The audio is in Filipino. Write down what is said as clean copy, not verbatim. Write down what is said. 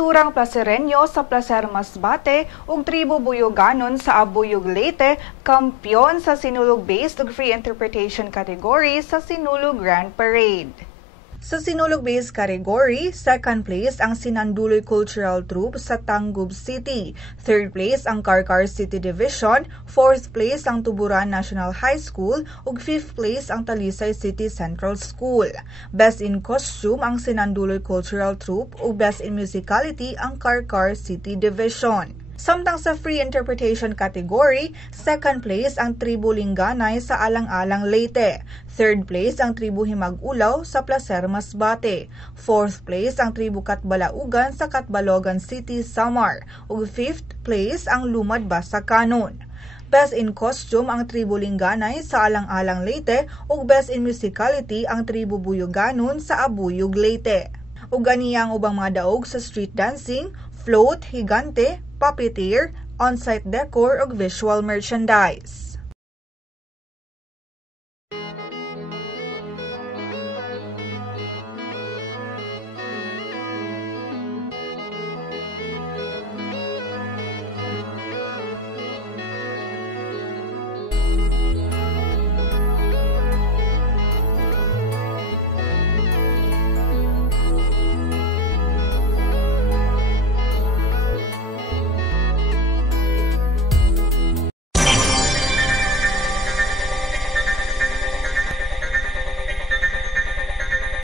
kulturang Placereño sa Placer Masbate ug tribo Buyoganon sa Abuyog Leyte kampyon sa Sinulog-based ug free interpretation category sa Sinulog Grand Parade. Sa Sinulog-based category, second place ang Sinanduloy Cultural Troupe sa Tangub City, third place ang Carcar City Division, fourth place ang Tuburan National High School ug fifth place ang Talisay City Central School. Best in Costume ang Sinanduloy Cultural Troupe ug Best in Musicality ang Carcar City Division. Samtang sa free interpretation category, second place ang Tribu Linganay sa Alang-Alang Leyte, third place ang Tribu Himag-Ulaw sa Placer Masbate, fourth place ang Tribu Katbalaugan sa Katbalogan City, Samar, ug fifth place ang Lumad Basa Canon. Best in Costume ang Tribu Linganay sa Alang-Alang Leyte ug Best in Musicality ang Tribu Buyoganon sa Abuyog Leyte. Ug ganiya ang ubang mga daog sa street dancing, float, higante, puppeteer, on-site decor ug visual merchandise.